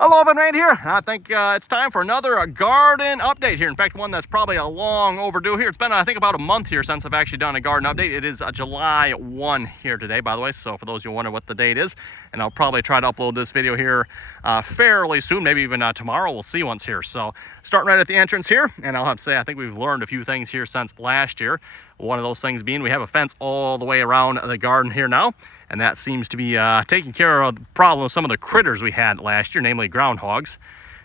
Hello, Evan Rain here. I think it's time for another garden update here. In fact, one that's probably a long overdue here. It's been, I think, about a month here since I've actually done a garden update. It is July 1 here today, by the way. So for those who wonder what the date is, and I'll probably try to upload this video here fairly soon, maybe even tomorrow. We'll see once here. So starting right at the entrance here, and I'll have to say, I think we've learned a few things here since last year. One of those things being we have a fence all the way around the garden here now. And that seems to be taking care of the problem of some of the critters we had last year, namely groundhogs.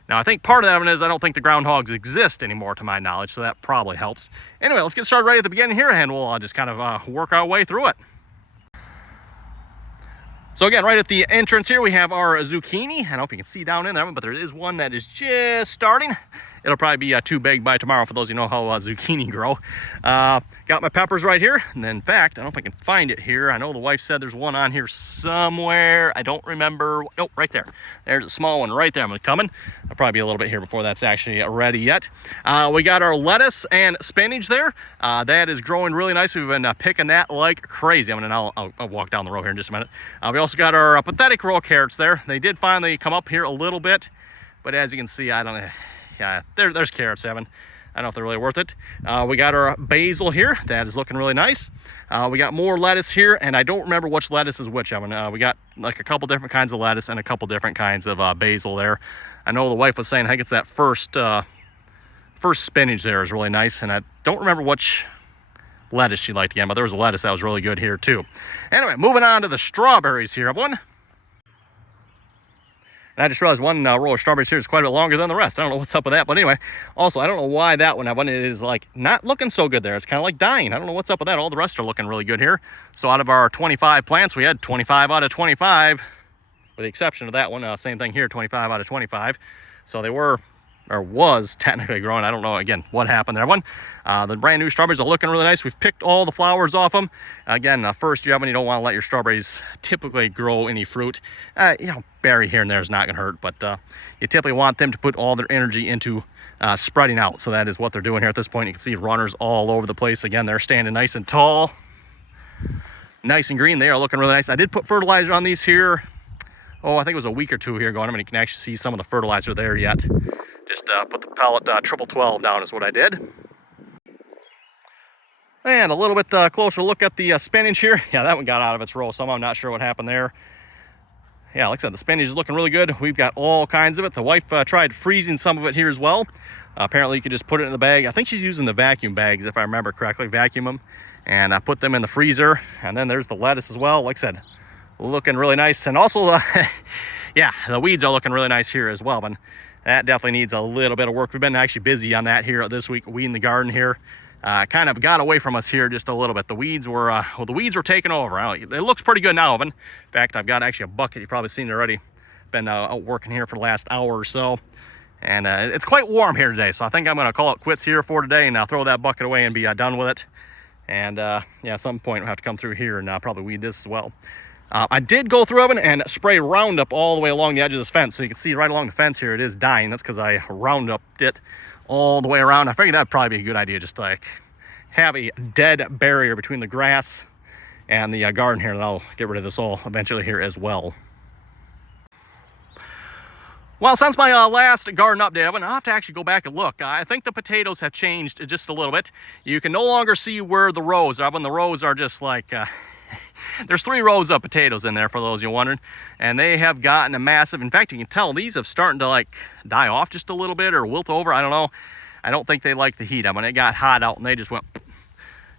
Now, I think part of that one is I don't think the groundhogs exist anymore, to my knowledge, so that probably helps. Anyway, let's get started right at the beginning here, and we'll just kind of work our way through it. So again, right at the entrance here, we have our zucchini. I don't know if you can see down in there, but there is one that is just starting. It'll probably be too big by tomorrow for those who know how zucchini grow. Got my peppers right here. And then, in fact, I don't know if I can find it here. I know the wife said there's one on here somewhere. I don't remember. Oh, right there. There's a small one right there. I'm coming. I'll probably be a little bit here before that's actually ready yet. We got our lettuce and spinach there. That is growing really nice. We've been picking that like crazy. I'll walk down the row here in just a minute. We also got our pathetic row carrots there. They did finally come up here a little bit. But as you can see, I don't know. Yeah, there's carrots, Evan. I don't know if they're really worth it. We got our basil here. That is looking really nice. We got more lettuce here, and I don't remember which lettuce is which, Evan. We got like a couple different kinds of lettuce and a couple different kinds of basil there. I know the wife was saying, I think it's that first spinach there is really nice, and I don't remember which lettuce she liked again, but there was a lettuce that was really good here too. Anyway, moving on to the strawberries here, everyone. And I just realized one row of strawberries here is quite a bit longer than the rest. I don't know what's up with that. But anyway, also, I don't know why that one is like not looking so good there. It's kind of like dying. I don't know what's up with that. All the rest are looking really good here. So out of our 25 plants, we had 25 out of 25, with the exception of that one. Same thing here, 25 out of 25. So they were, or was technically growing. I don't know, again, what happened there. The brand new strawberries are looking really nice. We've picked all the flowers off them. Again, first you don't want to let your strawberries typically grow any fruit. Berry here and there is not going to hurt, but you typically want them to put all their energy into spreading out. So that is what they're doing here at this point. You can see runners all over the place. Again, they're standing nice and tall, nice and green. They are looking really nice. I did put fertilizer on these here. Oh, I think it was a week or two here going. You can actually see some of the fertilizer there yet. Just put the pellet triple 12 down is what I did. And a little bit closer look at the spinach here. Yeah, that one got out of its row. I'm not sure what happened there. Yeah, like I said, the spinach is looking really good. We've got all kinds of it. The wife tried freezing some of it here as well. Apparently, you could just put it in the bag. I think she's using the vacuum bags, if I remember correctly. Vacuum them and put them in the freezer. And then there's the lettuce as well. Like I said, looking really nice. And also, yeah, the weeds are looking really nice here as well. But that definitely needs a little bit of work. We've been actually busy on that here this week, weeding the garden here. Kind of got away from us here just a little bit. The weeds were taking over. It looks pretty good now, Evan. In fact, I've got actually a bucket. You've probably seen it already. Been out working here for the last hour or so. And it's quite warm here today, so I think I'm going to call it quits here for today, and I'll throw that bucket away and be done with it. And yeah, at some point we'll have to come through here and probably weed this as well. I did go through Evan and spray Roundup all the way along the edge of this fence. So you can see right along the fence here, it is dying. That's because I Rounduped it all the way around. I figured that'd probably be a good idea, just to like have a dead barrier between the grass and the garden here. And I'll get rid of this all eventually here as well. Well, since my last garden update, I'll have to actually go back and look. I think the potatoes have changed just a little bit. You can no longer see where the rows are. When the rows are just like... there's 3 rows of potatoes in there, for those you're wondering, and they have gotten a massive, in fact, you can tell these have starting to like die off just a little bit or wilt over. I don't know. I don't think they like the heat. It got hot out and they just went,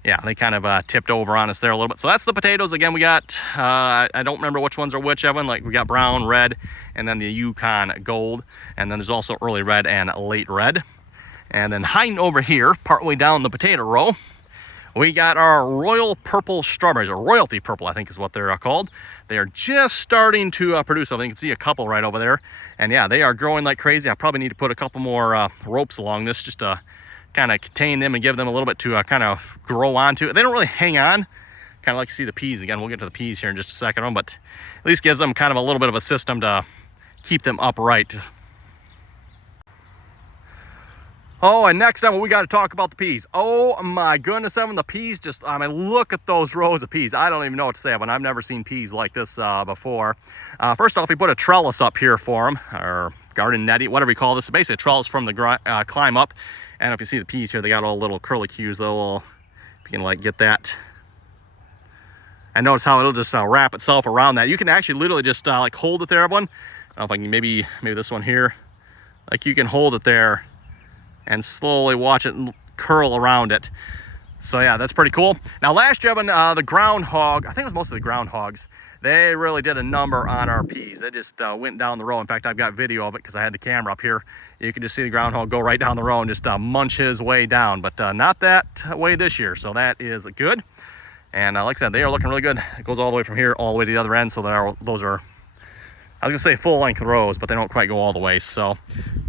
yeah, they kind of tipped over on us there a little bit. So that's the potatoes. Again, we got, I don't remember which ones are which, Evan. Like we got brown, red, and then the Yukon gold, and then there's also early red and late red. And then hiding over here, partway down the potato row, we got our royal purple strawberries, or royalty purple, I think is what they're called. They are just starting to produce. I think you can see a couple right over there. And yeah, they are growing like crazy. I probably need to put a couple more ropes along this just to kind of contain them and give them a little bit to kind of grow onto. They don't really hang on, kind of like you see the peas. Again, we'll get to the peas here in just a second, but at least gives them kind of a little bit of a system to keep them upright. Oh, and next time we got to talk about the peas. Oh my goodness, Evan, the peas just, I mean, look at those rows of peas. I don't even know what to say, Evan. I've never seen peas like this before. First off, we put a trellis up here for them, or garden netting, whatever you call this. Basically a trellis from the climb up. And if you see the peas here, they got all little curlicues, if you can like get that. And notice how it'll just wrap itself around that. You can actually literally just like hold it there, everyone. I don't know if I can, maybe this one here. Like you can hold it there and slowly watch it curl around it. So yeah, that's pretty cool. Now last year, Evan, the groundhog, I think it was mostly the groundhogs, they really did a number on our peas. They just went down the row. In fact, I've got video of it because I had the camera up here. You can just see the groundhog go right down the row and just munch his way down, but not that way this year. So that is good. And like I said, they are looking really good. It goes all the way from here all the way to the other end. So those are, I was gonna say full length rows, but they don't quite go all the way. So,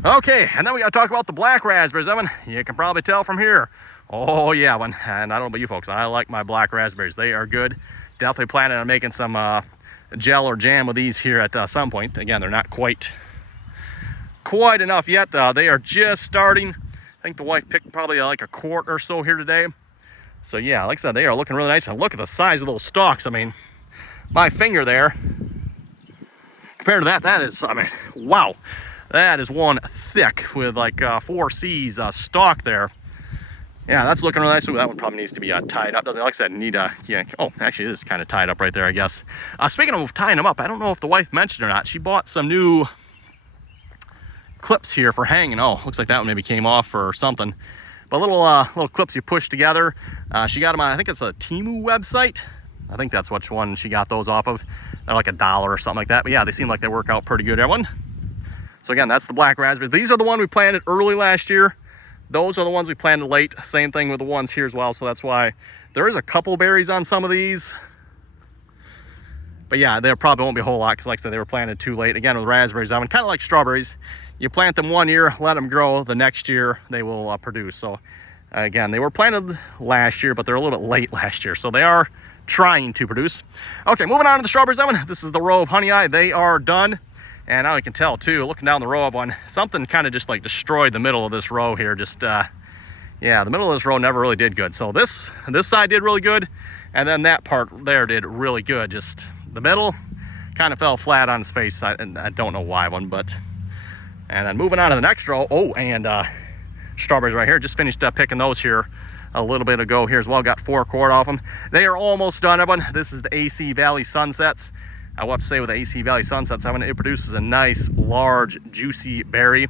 okay, and then we gotta talk about the black raspberries, Evan. You can probably tell from here. Oh yeah, and I don't know about you folks, I like my black raspberries. They are good. Definitely planning on making some gel or jam with these here at some point. Again, they're not quite enough yet. They are just starting. I think the wife picked probably like a quart or so here today. So yeah, like I said, they are looking really nice. And look at the size of those stalks. I mean, my finger there, compared to that, that is, I mean, wow. That is one thick with like 4 C's stalk there. Yeah, that's looking really nice. Ooh, that one probably needs to be tied up. Doesn't it? Like I said, need yeah. Oh, actually, it is kind of tied up right there, I guess. Speaking of tying them up, I don't know if the wife mentioned or not. She bought some new clips here for hanging. Oh, looks like that one maybe came off or something. But little clips you push together. She got them on, I think it's a Temu website. I think that's which one she got those off of. They're like $1 or something like that. But yeah, they seem like they work out pretty good, everyone. So again, that's the black raspberries. These are the one we planted early last year. Those are the ones we planted late. Same thing with the ones here as well. So that's why there is a couple berries on some of these. But yeah, there probably won't be a whole lot because like I said, they were planted too late. Again, with raspberries, I mean, kind of like strawberries. You plant them one year, let them grow. The next year, they will produce. So again, they were planted last year, but they're a little bit late last year. So they are trying to produce. Okay, moving on to the strawberries, Evan. This is the row of honey eye. They are done. And now you can tell too, looking down the row of one, something kind of just like destroyed the middle of this row here. Just, yeah, the middle of this row never really did good. So this side did really good. And then that part there did really good. Just the middle kind of fell flat on its face. I don't know why one, but. And then moving on to the next row. Oh, and strawberries right here. Just finished picking those here a little bit ago here as well. Got 4 quart off them. They are almost done, everyone. This is the AC Valley Sunsets. I will have to say with the AC Valley Sunsets, it produces a nice, large, juicy berry.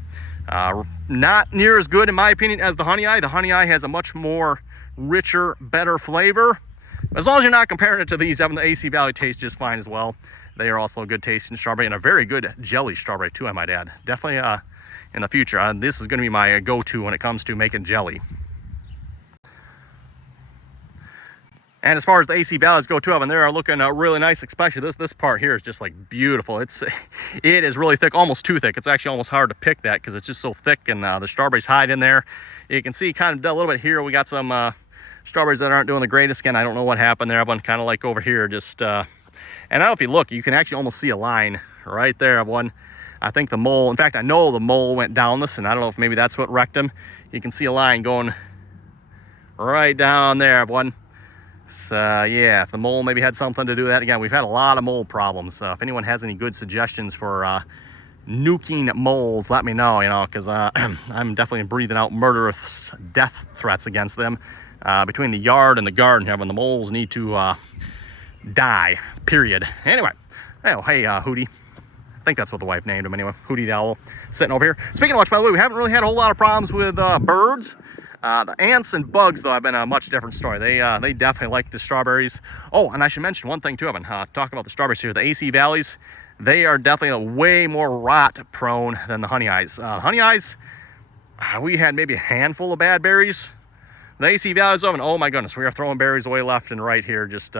Not near as good, in my opinion, as the honey eye. The honey eye has a much more richer, better flavor. As long as you're not comparing it to these, the AC Valley tastes just fine as well. They are also a good tasting strawberry and a very good jelly strawberry too, I might add. Definitely in the future, this is going to be my go-to when it comes to making jelly. And as far as the AC Valleys go too, Evan, they are looking really nice, especially this part here is just like beautiful. It is really thick, almost too thick. It's actually almost hard to pick that because it's just so thick, and the strawberries hide in there. You can see kind of a little bit here, we got some strawberries that aren't doing the greatest. Again, I don't know what happened there, Evan, kind of like over here, just, and I don't know if you look, you can actually almost see a line right there of one. I think the mole, in fact, I know the mole went down this, and I don't know if maybe that's what wrecked him. You can see a line going right down there of one. So yeah, if the mole maybe had something to do with that. Again, we've had a lot of mole problems. If anyone has any good suggestions for nuking moles, let me know, because I'm definitely breathing out murderous death threats against them. Between the yard and the garden, having the moles need to die, period. Anyway, oh, hey, Hootie. I think that's what the wife named him anyway. Hootie the owl, sitting over here. Speaking of which, by the way, we haven't really had a whole lot of problems with birds. The ants and bugs, though, have been a much different story. They definitely like the strawberries. Oh, and I should mention one thing too, Evan. Talking about the strawberries here, the AC Valleys, they are definitely way more rot prone than the honey eyes. Honey eyes, we had maybe a handful of bad berries. The AC Valleys, Evan, oh my goodness, we are throwing berries away left and right here. Just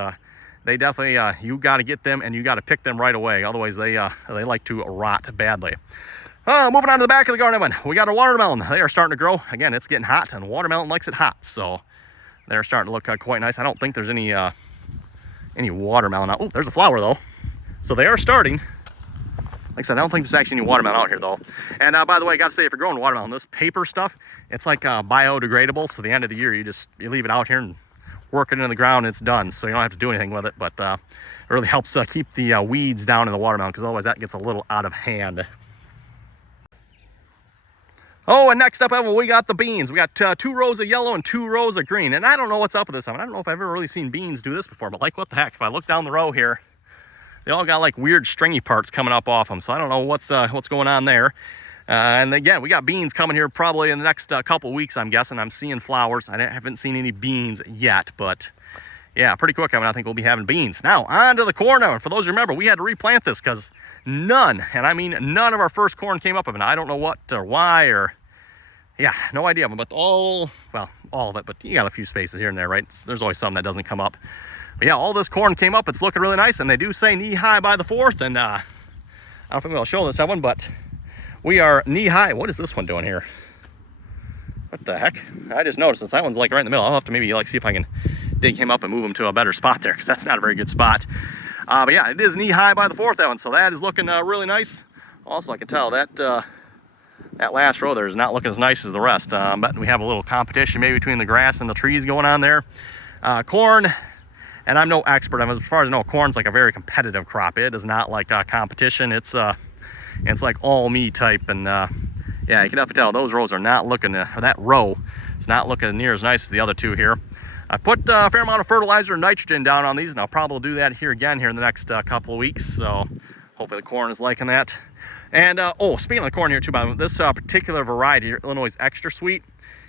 they definitely, you got to get them and you got to pick them right away. Otherwise, they like to rot badly. Moving on to the back of the garden, Evan, we got a watermelon. They are starting to grow. Again, it's getting hot, and watermelon likes it hot, so they're starting to look quite nice. I don't think there's any watermelon out. Oh, there's a flower though. So they are starting. Like I said, I don't think there's actually any watermelon out here though. And by the way, I gotta say, if you're growing watermelon, this paper stuff, it's like biodegradable. So the end of the year, you leave it out here and work it into the ground and it's done. So you don't have to do anything with it, but it really helps keep the weeds down in the watermelon, because otherwise that gets a little out of hand. Oh, and next up, Evan, we got the beans. We got 2 rows of yellow and 2 rows of green. And I don't know what's up with this one. I don't know if I've ever really seen beans do this before, but like, what the heck? If I look down the row here, they all got like weird stringy parts coming up off them. So I don't know what's going on there. And again, we got beans coming here probably in the next couple weeks, I'm guessing. I'm seeing flowers. I haven't seen any beans yet, but yeah, pretty quick, I think we'll be having beans. Now, on to the corn. Now, for those who remember, we had to replant this because none, and I mean none of our first corn came up of it. I don't know what or why, or yeah, no idea. But all of it, but you got a few spaces here and there, right? There's always some that doesn't come up. But yeah, all this corn came up. It's looking really nice, and they do say knee-high by the 4th, and I don't think I'll show this one, but we are knee-high. What is this one doing here? What the heck? I just noticed this. That one's like right in the middle. I'll have to maybe like see if I can dig him up and move him to a better spot there, because that's not a very good spot. But yeah, it is knee-high by the 4th, that one, so that is looking really nice. Also, I can tell that that last row there is not looking as nice as the rest. But we have a little competition maybe between the grass and the trees going on there. Corn, and I'm no expert. As far as I know, corn's like a very competitive crop. It is not like competition. It's like all me type, and yeah, you can definitely tell those rows are not looking, or that row is not looking near as nice as the other 2 here. I put a fair amount of fertilizer and nitrogen down on these, and I'll probably do that here again here in the next couple of weeks. So hopefully the corn is liking that. And oh, speaking of the corn here too, by the way, this particular variety, Illinois Extra Sweet,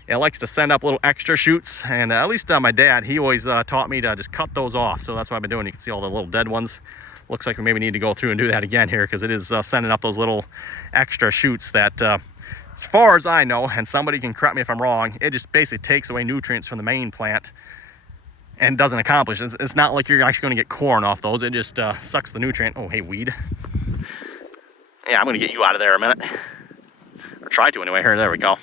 it likes to send up little extra shoots. And at least my dad, he always taught me to just cut those off. So that's what I've been doing. You can see all the little dead ones. Looks like we maybe need to go through and do that again here, because it is sending up those little extra shoots that, as far as I know, and somebody can correct me if I'm wrong, it just basically takes away nutrients from the main plant and doesn't accomplish. It's not like you're actually going to get corn off those. It just sucks the nutrient. Oh, hey, weed. Yeah, I'm going to get you out of there a minute. Or try to anyway. Here, there we go.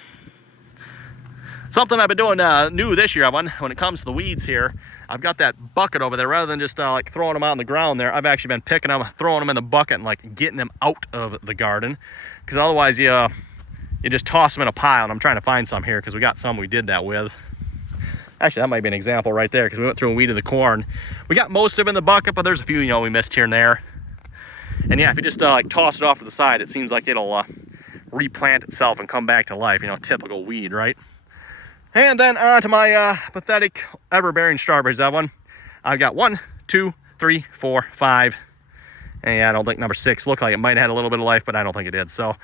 Something I've been doing new this year, when it comes to the weeds here, I've got that bucket over there. Rather than just like throwing them out on the ground there, I've actually been picking them, throwing them in the bucket, and like getting them out of the garden. Because otherwise you just toss them in a pile. And I'm trying to find some here, because we got some we did that with. Actually, that might be an example right there, because we went through and weeded the corn. We got most of it in the bucket, but there's a few, we missed here and there. And yeah, if you just like toss it off to the side, it seems like it'll replant itself and come back to life. Typical weed, right? And then on to my pathetic ever-bearing strawberries. That one, I've got 1, 2, 3, 4, 5. And yeah, I don't think number 6 looked like it might have had a little bit of life, but I don't think it did. So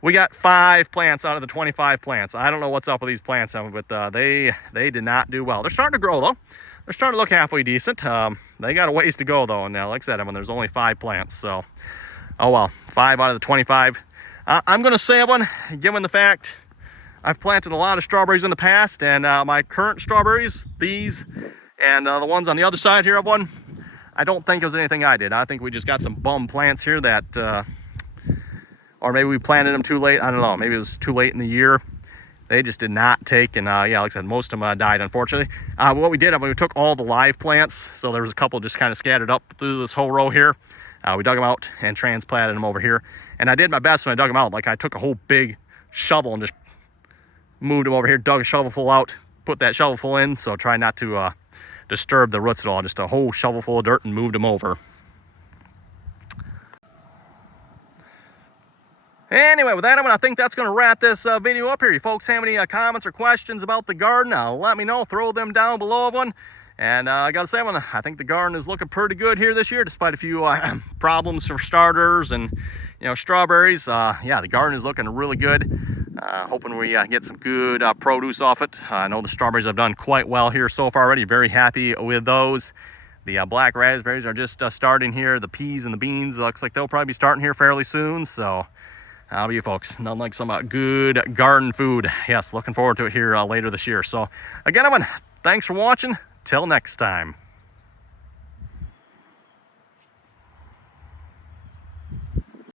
we got 5 plants out of the 25 plants. I don't know what's up with these plants, but they did not do well. They're starting to grow though. They're starting to look halfway decent. They got a ways to go though. And like I said, there's only 5 plants. So, oh well, 5 out of the 25. I'm gonna say one, given the fact I've planted a lot of strawberries in the past, and my current strawberries, these, and the ones on the other side here of one, I don't think it was anything I did. I think we just got some bum plants here that, or maybe we planted them too late. I don't know. Maybe it was too late in the year. They just did not take, and yeah, like I said, most of them died, unfortunately. What we did, we took all the live plants, so there was a couple just kind of scattered up through this whole row here. We dug them out and transplanted them over here. And I did my best when I dug them out. Like, I took a whole big shovel and just moved them over here, dug a shovelful out, put that shovelful in, so try not to disturb the roots at all. Just a whole shovelful of dirt and moved them over. Anyway, with that, I think that's going to wrap this video up here. You folks have any comments or questions about the garden, let me know. Throw them down below of one. And I got to say, I think the garden is looking pretty good here this year, despite a few problems for starters and, strawberries. Yeah, the garden is looking really good. Hoping we get some good produce off it. I know the strawberries have done quite well here so far already. Very happy with those. The black raspberries are just starting here. The peas and the beans, looks like they'll probably be starting here fairly soon. So, how about you folks? Nothing like some good garden food. Yes, looking forward to it here later this year. So, again, everyone, thanks for watching. Till next time.